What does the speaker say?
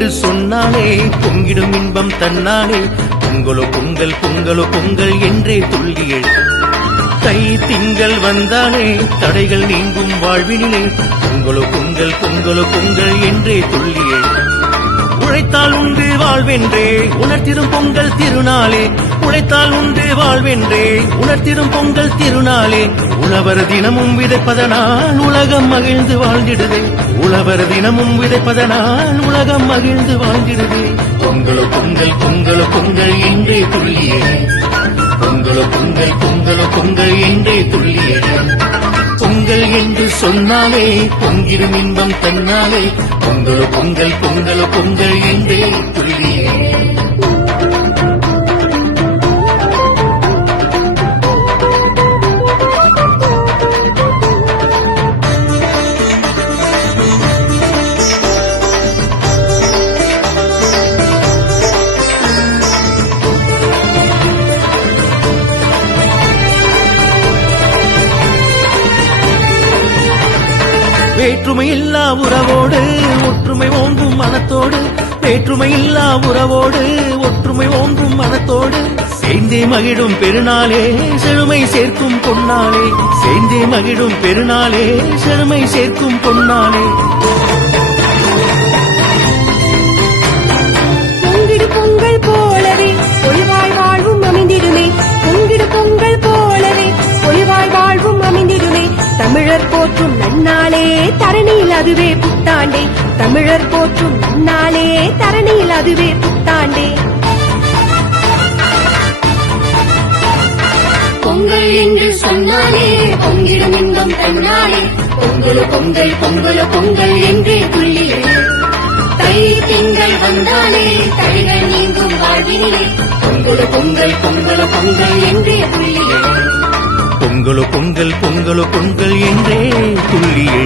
என்று சொன்னாலே பொங்கிடும் இன்பம் தன்னாலே பொங்கலோ பொங்கல் பொங்கலோ பொங்கல் என்றே துள்ளியல் தை திங்கள் வந்தாலே தடைகள் நீங்கும் வாழ்வினிலே பொங்கலோ பொங்கல் பொங்கலோ பொங்கல் என்றே துள்ளியல் உழைத்தால் உண்டு வாழ்வென்றே உணர்த்திடும் பொங்கல் திருநாளே உழைத்தால் உண்டு வாழ்வென்றே உணர்த்திடும் பொங்கல் திருநாளே உழவர் தினமும் விதைப்பதனால் உலகம் மகிழ்ந்து வாழ்ந்திடுதே உழவர் தினமும் விதைப்பதனால் உலகம் மகிழ்ந்து வாழ்ந்திடுதே பொங்கலோ பொங்கல் பொங்கலோ பொங்கல் என்றே துள்ளியே பொங்கலோ பொங்கல் பொங்கலோ பொங்கல் என்றே துள்ளியே பொங்கல் என்று சொன்னாலே பொங்கிடும் இன்பம் தன்னாலே பொங்கலோ பொங்கல் பொங்கலோ பொங்கல் என்றே துள்ளியே வேற்றுமையில்லா உறவோடு ஒற்றுமை ஓங்கும் மனத்தோடு வேற்றுமையில்லா உறவோடு ஒற்றுமை ஓங்கும் மனத்தோடு சேர்ந்தே மகிழும் பெருநாளே செழுமை சேர்க்கும் பொன்னாளே சேர்ந்தே மகிழும் பெருநாளே செழுமை சேர்க்கும் பொன்னாளே பொங்கிடு பொங்கல் போலவே பொலிவாய் வாழ்வும் அமைந்திடுமே பொங்கிடு பொங்கல் போலவே பொலிவாய் வாழ்வும் அமைந்திடுமே தமிழர் போற்றும் நன்னாளே தரணியில் அதுவே புத்தாண்டே தமிழர் போற்றும் நன்னாளே தரணியில் அதுவே புத்தாண்டே பொங்கல் என்று சொன்னாலே பொங்கிடும் இன்பம் தன்னாலே பொங்கலோ பொங்கல் பொங்கலோ பொங்கல் என்றே துள்ளியே தை திங்கள் வந்தாலே தடைகள் நீங்கும் வாழ்வினிலே பொங்கலோ பொங்கல் பொங்கலோ பொங்கல் என்றே துள்ளியே பொங்கலோ பொங்கல் பொங்கலோ பொங்கல் என்றே துள்ளியே